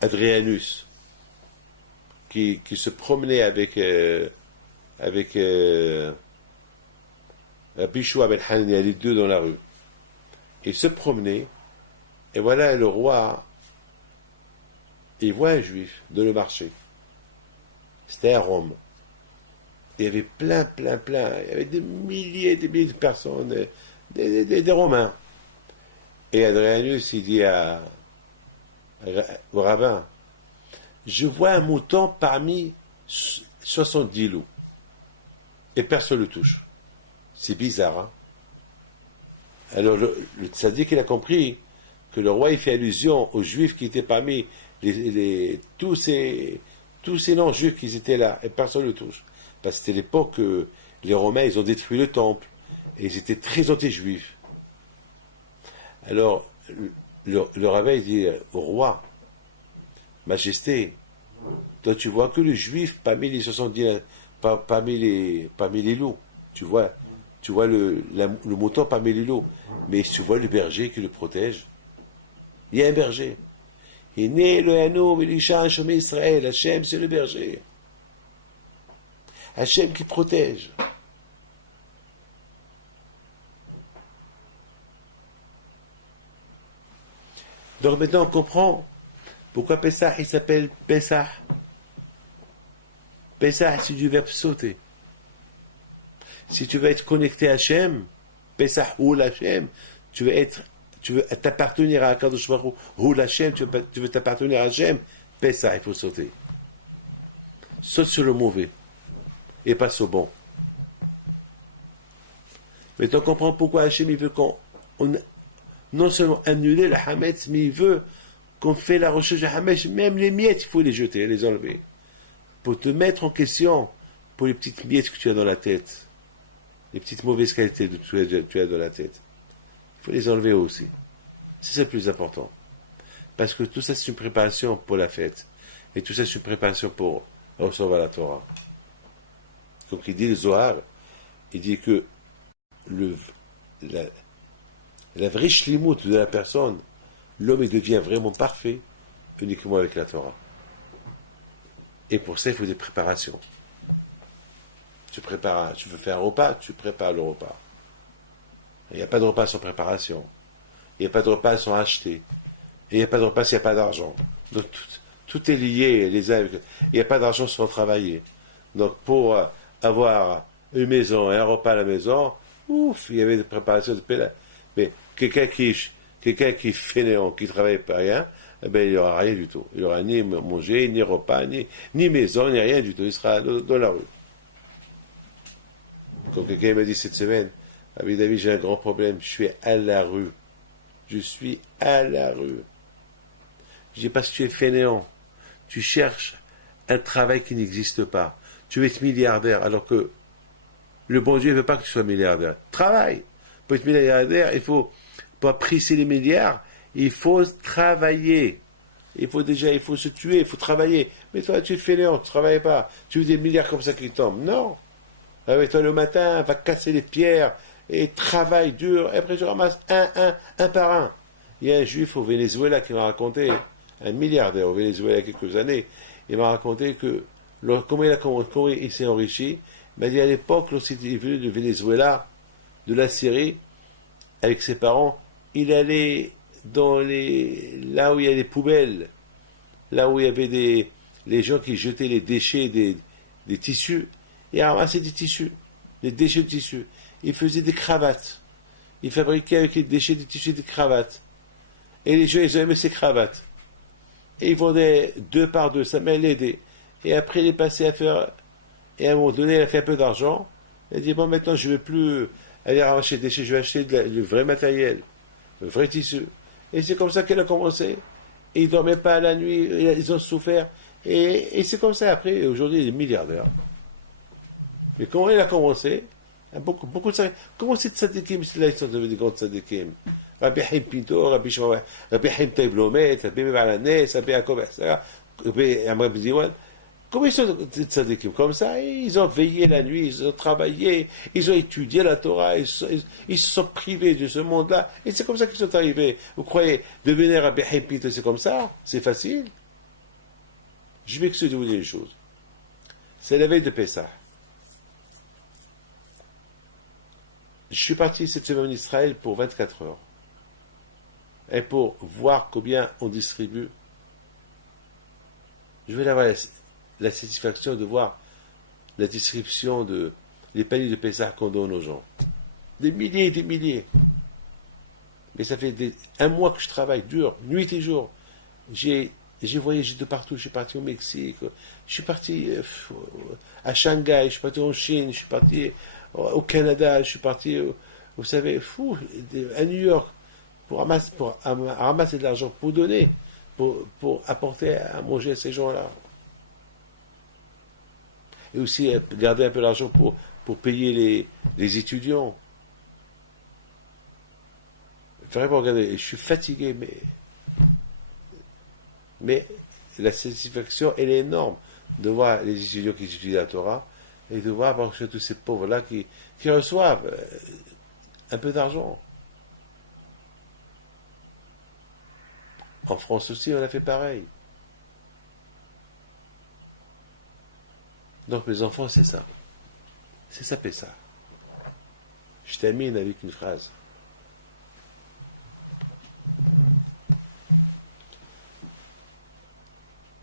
Adrianus, qui se promenait avec Bishua Ben Hanania, les deux dans la rue. Il se promenait, et voilà le roi, il voit un juif dans le marché. C'était à Rome. Il y avait plein. Il y avait des milliers de personnes, des Romains. Et Adrianus, il dit au rabbin, je vois un mouton parmi 70 loups. Et personne ne le touche. C'est bizarre, hein? Alors le tzaddik, il a compris que le roi, il fait allusion aux juifs qui étaient parmi tous ces non-juifs qui étaient là, et personne ne le touche. Parce que c'était l'époque que les Romains, ils ont détruit le temple, et ils étaient très anti-juifs. Alors, le rabbin, il dit au roi, Majesté, toi tu vois que le juif parmi les 70, parmi les loups. Tu vois le mouton parmi les loups. Mais tu vois le berger qui le protège. Il y a un berger. Il est né le Hanou, Elisha, Shomé Israël. Hachem, c'est le berger. Hachem qui protège. Donc maintenant on comprend pourquoi Pessah il s'appelle Pessah. Pessah, c'est du verbe sauter. Si tu veux être connecté à Hachem, Pessah ou Hachem, tu veux t'appartenir à Akadosh Baruch Hu, ou Hachem, tu veux t'appartenir à Hachem, Pessah, il faut sauter. Saute sur le mauvais et passe au bon. Mais tu comprends pourquoi Hachem il veut qu'on non seulement annuler le Hametz, mais il veut qu'on fait la recherche de Hametz, même les miettes, il faut les jeter, les enlever. Pour te mettre en question pour les petites miettes que tu as dans la tête, les petites mauvaises qualités que tu as dans la tête. Il faut les enlever aussi. C'est ça le plus important. Parce que tout ça, c'est une préparation pour la fête. Et tout ça, c'est une préparation pour recevoir la Torah. Comme il dit le Zohar, il dit que la vraie shlimout de la personne, l'homme, il devient vraiment parfait uniquement avec la Torah. Et pour ça, il faut des préparations. Tu veux faire un repas, tu prépares le repas. Il n'y a pas de repas sans préparation. Il n'y a pas de repas sans acheter. Et il n'y a pas de repas s'il n'y a pas d'argent. Donc tout est lié les uns avec. Il n'y a pas d'argent sans travailler. Donc pour avoir une maison et un repas à la maison, ouf, il y avait des préparations de paix. Mais quelqu'un qui est fainéant, qui ne travaille pas rien, eh ben, il n'y aura rien du tout. Il n'y aura ni manger, ni repas, ni maison, ni rien du tout. Il sera dans la rue. Comme quelqu'un m'a dit cette semaine, ah oui, David, j'ai un grand problème, je suis à la rue. Je suis à la rue. Je dis parce que tu es fainéant. Tu cherches un travail qui n'existe pas. Tu veux être milliardaire, alors que le bon Dieu ne veut pas que tu sois milliardaire. Travaille. Pour être milliardaire, pour apprécier les milliards, il faut travailler. Il faut se tuer, il faut travailler. Mais toi, tu es fainéant, tu ne travailles pas. Tu veux des milliards comme ça qui tombent. Non. Ah oui, toi, le matin, va casser les pierres et travaille dur. Et après, je ramasse un par un. Il y a un juif au Venezuela qui m'a raconté, un milliardaire au Venezuela il y a quelques années, il m'a raconté que comment il s'est enrichi. Il m'a dit à l'époque, lorsqu'il est venu du Venezuela, de la Syrie, avec ses parents, il allait là où il y a des poubelles, là où il y avait les gens qui jetaient les déchets des tissus, il ramassait des tissus, des déchets de tissus. Il faisait des cravates. Il fabriquait avec les déchets de tissus des cravates. Et les gens, ils aimaient ces cravates. Et ils vendaient 2 par 2, ça m'a aidé. Et après, il est passé à faire, et à un moment donné, il a fait un peu d'argent. Il a dit, bon, maintenant, je ne vais plus aller ramasser des déchets, je vais acheter le vrai matériel, le vrai tissu. Et c'est comme ça qu'il a commencé. Et il ne dormait pas la nuit, ils ont souffert. Et c'est comme ça, après, aujourd'hui, il est milliardaire. Mais comment il a commencé? Beaucoup de tzadikim. Comment ces tzadikim, là, ils sont devenus des grands tzadikim? Rabbi Haim Pinto, Rabbi Haim Taib Lomet, Rabbi Mevalanes, Rabbi Yaakov, Rabbi Amram Diwan. Comment ils sont des tzadikim? Comme ça, ils ont veillé la nuit, ils ont travaillé, ils ont étudié la Torah, ils se sont privés de ce monde-là. Et c'est comme ça qu'ils sont arrivés. Vous croyez, devenir Rabbi Haim Pinto, c'est comme ça? C'est facile? Je m'excuse de vous dire une chose. C'est la veille de Pessah. Je suis parti cette semaine en Israël pour 24 heures. Et pour voir combien on distribue, je vais avoir la satisfaction de voir la distribution les paniers de Pessah qu'on donne aux gens. Des milliers et des milliers. Mais ça fait un mois que je travaille dur, nuit et jour. J'ai voyagé de partout. Je suis parti au Mexique, je suis parti à Shanghai, je suis parti en Chine, je suis parti au Canada, je suis parti, vous savez, à New York, ramasser de l'argent pour donner, pour apporter à manger à ces gens-là. Et aussi garder un peu d'argent pour payer les étudiants. Vraiment, regardez, je suis fatigué, mais la satisfaction, elle est énorme de voir les étudiants qui étudient la Torah et de voir tous ces pauvres-là qui reçoivent un peu d'argent. En France aussi, on a fait pareil. Donc, mes enfants, c'est ça. C'est ça, Pessah. Je termine avec une phrase.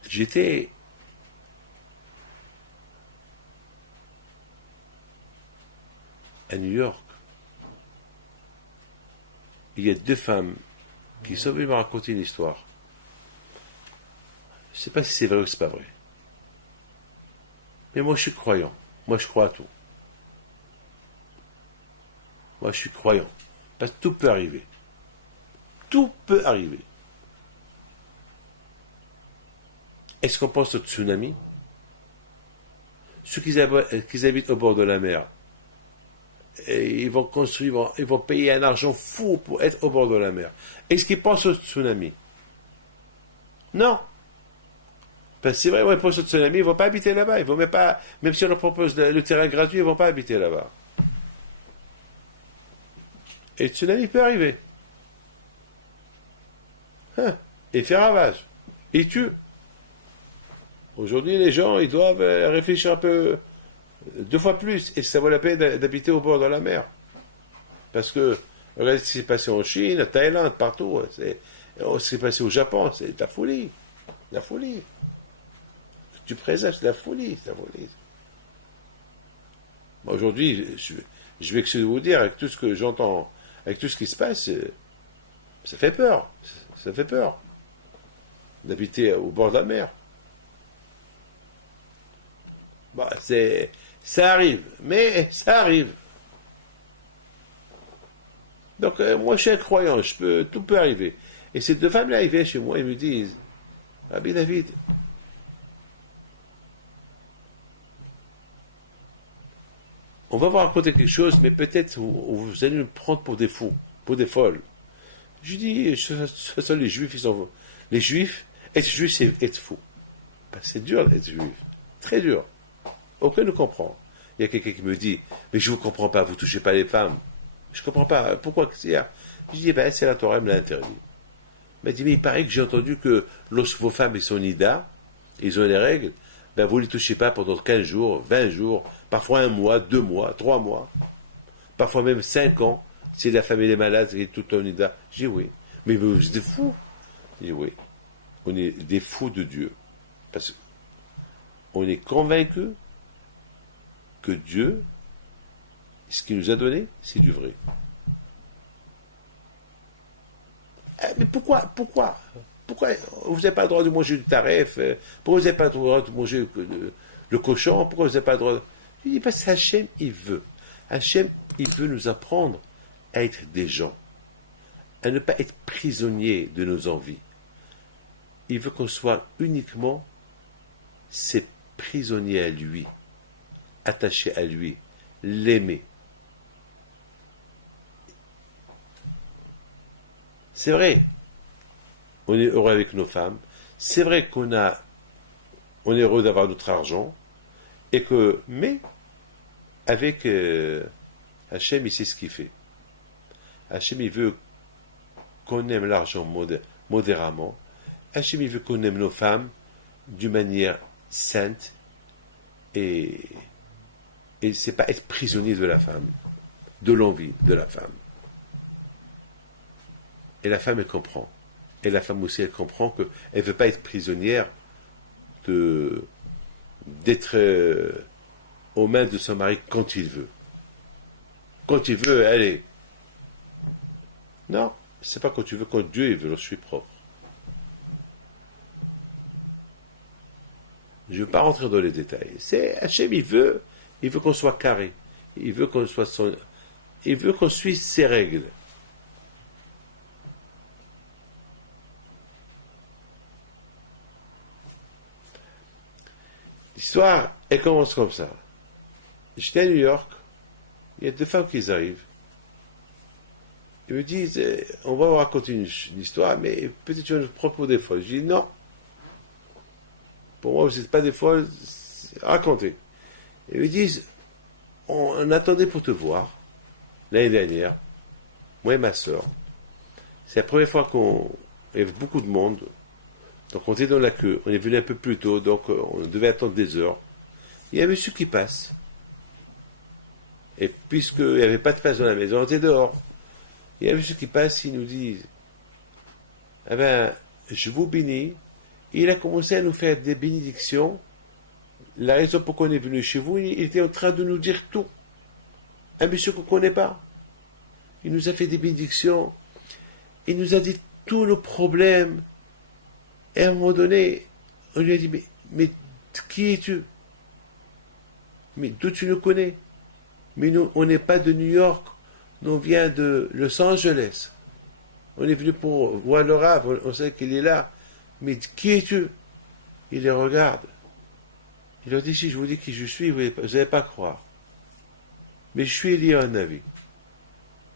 J'étais à New York. Il y a 2 femmes qui sont venues me raconter une histoire. Je ne sais pas si c'est vrai ou c'est pas vrai. Mais moi, je suis croyant. Moi, je crois à tout. Moi, je suis croyant. Parce que tout peut arriver. Tout peut arriver. Est-ce qu'on pense au tsunami? Ceux qui habitent au bord de la mer, et ils vont construire, ils vont payer un argent fou pour être au bord de la mer. Est-ce qu'ils pensent au tsunami? Non. Parce que c'est vrai, ils pensent au tsunami, ils ne vont pas habiter là-bas. Ils vont même si on leur propose le terrain gratuit, ils ne vont pas habiter là-bas. Et le tsunami peut arriver. Et fait ravage. Il tue. Aujourd'hui, les gens, ils doivent réfléchir un peu 2 fois plus. Et ça vaut la peine d'habiter au bord de la mer. Parce que, regardez ce qui s'est passé en Chine, en Thaïlande, partout. Ce qui s'est passé au Japon, c'est de la folie. La folie. Tu présages, c'est la folie. C'est la folie. Bon, aujourd'hui, je vais que vous dire, avec tout ce que j'entends, avec tout ce qui se passe, ça fait peur. Ça fait peur. D'habiter au bord de la mer. Bah, ça arrive, mais ça arrive. Donc, moi, je suis un croyant, tout peut arriver. Et ces 2 femmes-là, ils viennent chez moi, ils me disent, Rabbi David, on va vous raconter quelque chose, mais peut-être vous allez nous prendre pour des fous, pour des folles. Je dis, ça, les Juifs, les Juifs, être Juif, c'est être fou. C'est dur d'être Juif, très dur. Aucun ne comprend. Il y a quelqu'un qui me dit, mais je ne vous comprends pas, vous ne touchez pas les femmes. Je ne comprends pas, pourquoi c'est ça? Je dis, c'est la Torah, elle me l'a interdit. Il m'a dit, mais il paraît que j'ai entendu que lorsque vos femmes sont nida, ils ont les règles, vous ne les touchez pas pendant 15 jours, 20 jours, parfois 1 mois, 2 mois, 3 mois, parfois même 5 ans, si la femme est malade, elle est tout en nida. Je dis, oui. Mais vous êtes des fous. Je dis, oui. On est des fous de Dieu. Parce qu'on est convaincus que Dieu, ce qu'il nous a donné, c'est du vrai. Mais pourquoi vous n'avez pas le droit de manger du taref? Pourquoi vous n'avez pas le droit de manger le cochon? Pourquoi vous n'avez pas le droit Je dis, parce qu'Hachem, il veut. Hachem, il veut nous apprendre à être des gens, à ne pas être prisonniers de nos envies. Il veut qu'on soit uniquement ses prisonniers à lui, attachés à lui, l'aimer. C'est vrai, on est heureux avec nos femmes, c'est vrai on est heureux d'avoir notre argent, mais avec Hachem, il sait ce qu'il fait. Hachem, il veut qu'on aime l'argent modérément. Hachem, il veut qu'on aime nos femmes d'une manière sainte, et c'est pas être prisonnier de la femme, de l'envie de la femme. Et la femme, elle comprend. Et la femme aussi, elle comprend qu'elle ne veut pas être prisonnière d'être aux mains de son mari quand il veut. Quand il veut, allez. Non, c'est pas quand tu veux, quand Dieu il veut, je suis propre. Je ne veux pas rentrer dans les détails. C'est Hachem, il veut qu'on soit carré. Il veut qu'on soit il veut qu'on suive ses règles. L'histoire, elle commence comme ça. J'étais à New York, il y a deux femmes qui arrivent. Ils me disent, on va vous raconter une histoire, mais peut-être tu vas nous prendre pour des folles. Je dis non. Pour moi, vous n'êtes pas des folles, racontez. Ils me disent, on attendait pour te voir, l'année dernière, moi et ma soeur. C'est la première fois il y avait beaucoup de monde. Donc on était dans la queue, on est venu un peu plus tôt, donc on devait attendre des heures. Il y a un monsieur qui passe. Et puisqu'il n'y avait pas de place dans la maison, on était dehors. Il y a un monsieur qui passe, il nous dit, eh ben, je vous bénis. Et il a commencé à nous faire des bénédictions. La raison pour qu'on est venu chez vous, il était en train de nous dire tout. Un monsieur qu'on ne connaît pas. Il nous a fait des bénédictions. Il nous a dit tous nos problèmes. Et à un moment donné, on lui a dit, mais qui es-tu? Mais d'où tu nous connais? Mais nous, on n'est pas de New York, nous on vient de Los Angeles. On est venu pour voir le Rav, on sait qu'il est là. Mais qui es-tu? Il les regarde. Il leur dit, si je vous dis qui je suis, vous n'allez pas croire. Mais je suis Élie Hanavi.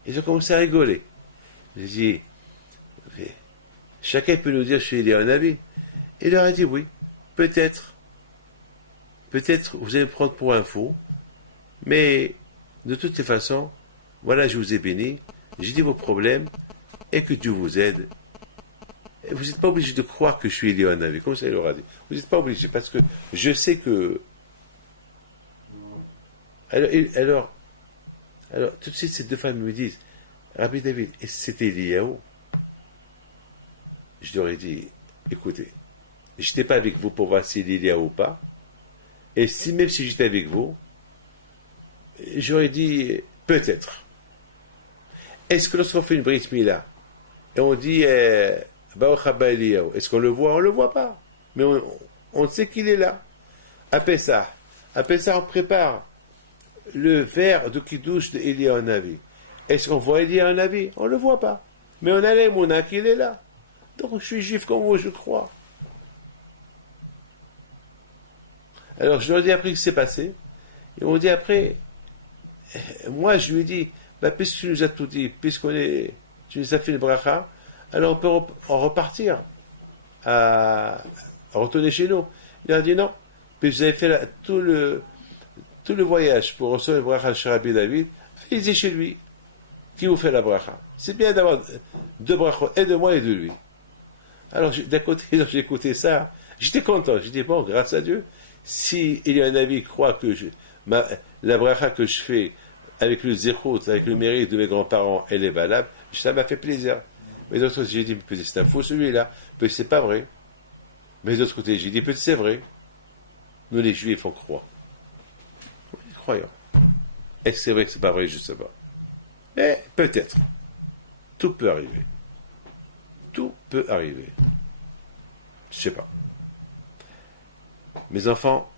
Ils ont commencé à rigoler. J'ai dit, chacun peut nous dire je suis Élie Hanavi. Il leur a dit oui, peut-être. Peut-être vous allez me prendre pour un fou, mais de toutes les façons, voilà, je vous ai béni, j'ai dit vos problèmes, et que Dieu vous aide. Et vous n'êtes pas obligé de croire que je suis Élie Hanavi, comme ça il leur a dit. Vous n'êtes pas obligé, parce que je sais que... Alors, tout de suite, ces deux femmes me disent, Rabbi David, c'était Eliyahu? Je leur ai dit, écoutez, je n'étais pas avec vous pour voir s'il est Eliyahu ou pas, et même si j'étais avec vous, j'aurais dit, peut-être. Est-ce que lorsqu'on fait une brit mila, et on dit, Baruch haba Eliyahu, est-ce qu'on le voit? On ne le voit pas. Mais on sait qu'il est là. À Pessah, on prépare le verre de Kiddush de Eliyahu Hanavi. Est-ce qu'on voit Eliyahu Hanavi? On ne le voit pas. Mais on a l'émouna qu'il est là. Donc je suis juif comme vous, je crois. Alors je leur ai dit après ce qui s'est passé. Ils m'ont dit après, moi je lui ai dit, puisque tu nous as tout dit, tu nous as fait le bracha, alors on peut en repartir, à retourner chez nous. Il a dit non, puis vous avez fait tout le voyage pour recevoir le bracha chez Rabbi David, allez-y chez lui, qui vous fait la bracha. C'est bien d'avoir deux brachos, et de moi et de lui. Alors d'un côté, j'ai écouté ça, j'étais content, j'ai dit bon, grâce à Dieu, si il y a un avis qui croit que la bracha que je fais avec le zéchut, avec le mérite de mes grands-parents, elle est valable, ça m'a fait plaisir. Mais d'autre côté, j'ai dit, peut-être c'est un faux celui-là, peut-être c'est pas vrai. Mais d'autre côté, j'ai dit, peut-être c'est vrai. Nous les juifs, on croit. On est croyants. Est-ce que c'est vrai que c'est pas vrai? Je ne sais pas. Mais peut-être. Tout peut arriver. Tout peut arriver. Je ne sais pas. Mes enfants,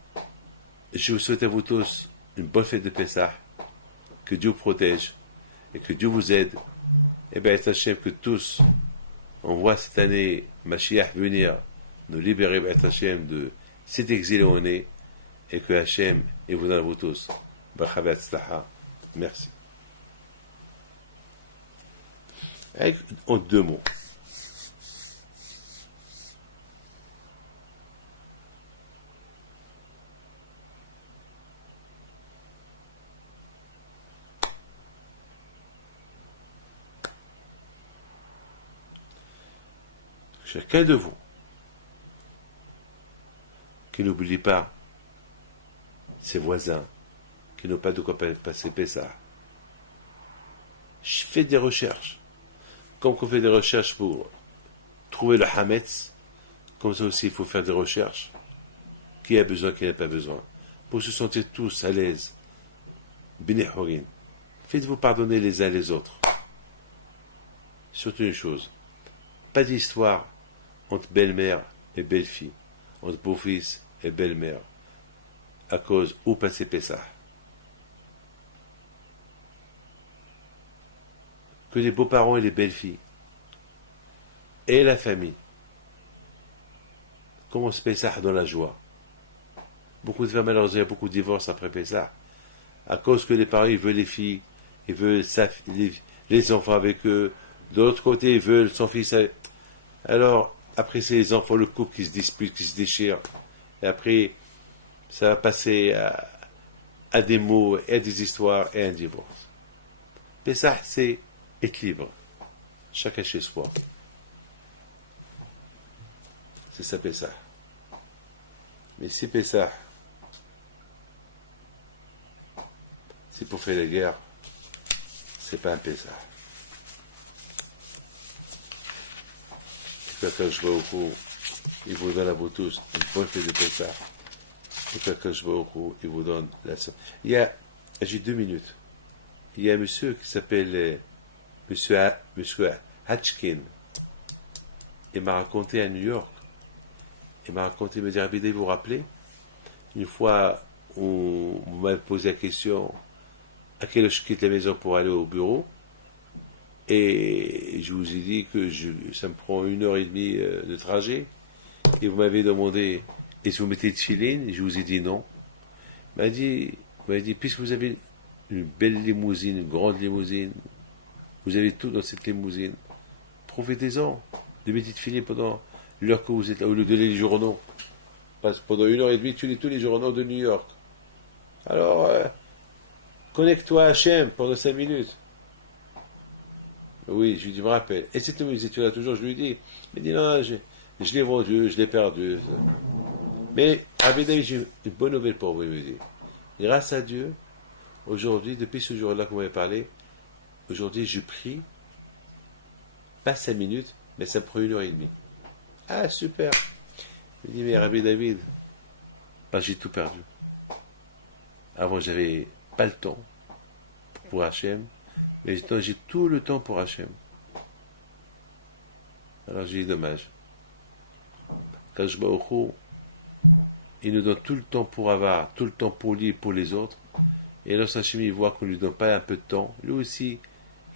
je vous souhaite à vous tous une bonne fête de Pessah. Que Dieu vous protège et que Dieu vous aide. Et bien, Hachem, que tous, on voit cette année Mashiach venir nous libérer, Hachem, de cet exil où on est, et que Hachem, et vous donne à vous tous. Merci. En deux mots. Chacun de vous qui n'oublie pas ses voisins, qui n'ont pas de quoi passer Pessah. Je fais des recherches. Comme on fait des recherches pour trouver le Hametz, comme ça aussi il faut faire des recherches. Qui a besoin, qui n'a pas besoin. Pour se sentir tous à l'aise. B'nai Horin. Faites-vous pardonner les uns les autres. surtout une chose, pas d'histoire entre belle-mère et belle-fille, entre beau-fils et belle-mère, à cause où passer Pessah. Que les beaux-parents et les belles-filles, et la famille, commencent Pessah dans la joie. Beaucoup de femmes, malheureusement, il y a beaucoup de divorces après Pessah, à cause que les parents, ils veulent les filles, ils veulent les enfants avec eux, de l'autre côté, ils veulent son fils avec... Alors, après, c'est les enfants, le couple qui se dispute, qui se déchire, et après, ça va passer à des mots, et à des histoires, et à un divorce. Pessah, c'est être libre, chacun chez soi. C'est ça Pessah. Mais si Pessah, c'est pour faire la guerre, c'est pas un Pessah. Qu'Akadosh Baruch Hu, il vous donne à vous tous une bonne fête de Pessah. Et qu'Akadosh Baruch Hu, il vous donne la... J'ai 2 minutes. Il y a un monsieur qui s'appelle monsieur Hatchkin. Il m'a raconté à New York. Il m'a raconté, il me dit, Rabbi David, vous vous rappelez, une fois, on m'a posé la question à quelle heure je quitte la maison pour aller au bureau, et je vous ai dit que ça me prend 1h30 de trajet, et vous m'avez demandé, est-ce que vous mettez de filine, et je vous ai dit non. Il m'a dit, puisque vous avez une belle limousine, une grande limousine, vous avez tout dans cette limousine, profitez-en de mettre de filine pendant l'heure que vous êtes là, au lieu de lire les journaux. Parce que pendant 1h30, tu lis tous les journaux de New York. Alors, connecte-toi à Hachem pendant 5 minutes. Oui, je lui dis, me rappelle. Et cette musique, tu l'as toujours, je lui dis. Il me dit, non, je l'ai vendu, je l'ai perdu. Mais, Rabbi David, j'ai une bonne nouvelle pour vous, il me dit. Grâce à Dieu, aujourd'hui, depuis ce jour-là que vous m'avez parlé, aujourd'hui, je prie, pas 5 minutes, mais ça me prend 1h30. Ah, super. Il dit, mais Rabbi David, j'ai tout perdu. Avant, j'avais pas le temps pour Hachem, mais maintenant, j'ai tout le temps pour Hachem. Alors, j'ai dit, dommage. Kadosh Baruch Hu, il nous donne tout le temps pour avoir, tout le temps pour lui et pour les autres. Et lorsque Hachem, il voit qu'on ne lui donne pas un peu de temps, lui aussi,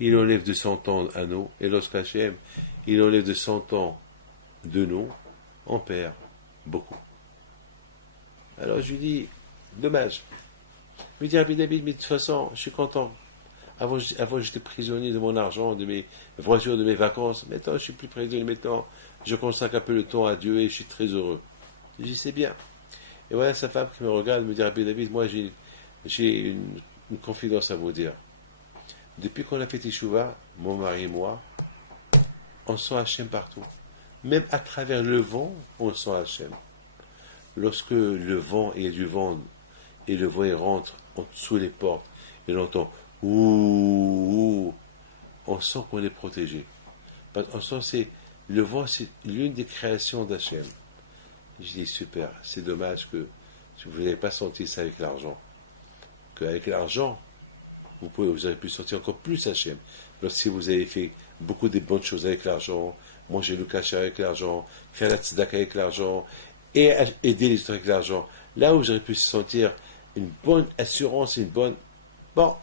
il enlève de son temps à nous. Et lorsqu'Hachem, il enlève de son temps de nous, on perd beaucoup. Alors je lui dis, dommage. Il me dit, Rabbi David, mais de toute façon, je suis content. Avant j'étais prisonnier de mon argent, de mes voitures, de mes vacances. Maintenant, je ne suis plus prisonnier. Maintenant, je consacre un peu le temps à Dieu et je suis très heureux. Je dis, c'est bien. Et voilà sa femme qui me regarde, me dit, Rabbi David, moi, j'ai une confidence à vous dire. Depuis qu'on a fait Teshuvah, mon mari et moi, on sent Hachem partout. Même à travers le vent, on sent Hachem. Lorsque le vent, il y a du vent, et le vent il rentre en dessous des portes, et on entend ouh, on sent qu'on est protégé. On sent le vent, c'est l'une des créations d'Hachem. Je dis super, c'est dommage que vous n'avez pas senti ça avec l'argent. Qu'avec l'argent, vous aurez pu sentir encore plus Hachem. Lorsque vous avez fait beaucoup de bonnes choses avec l'argent, manger le cachet avec l'argent, faire la tzedaka avec l'argent, et aider les autres avec l'argent. Là où vous aurez pu se sentir une bonne assurance, une bonne... Bon,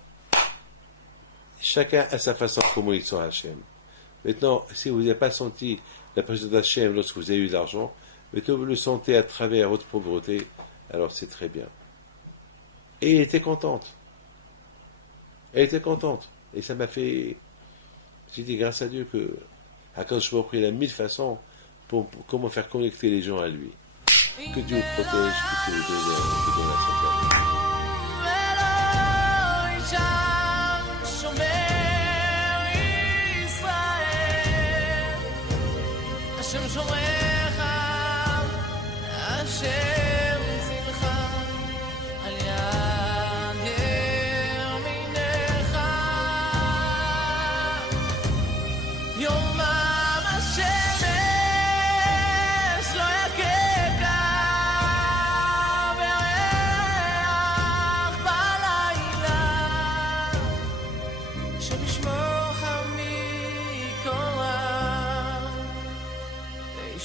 chacun a sa façon comment il sent Hachem. Maintenant, si vous n'avez pas senti la présence d'Hachem lorsque vous avez eu de l'argent, maintenant vous le sentez à travers votre pauvreté, alors c'est très bien. Et elle était contente. Elle était contente. Et ça m'a fait... J'ai dit grâce à Dieu que Akadosh Baruch Hu, il a 1000 façons pour comment faire connecter les gens à lui. Que Dieu vous protège, que Dieu vous donne la santé.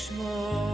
چشمات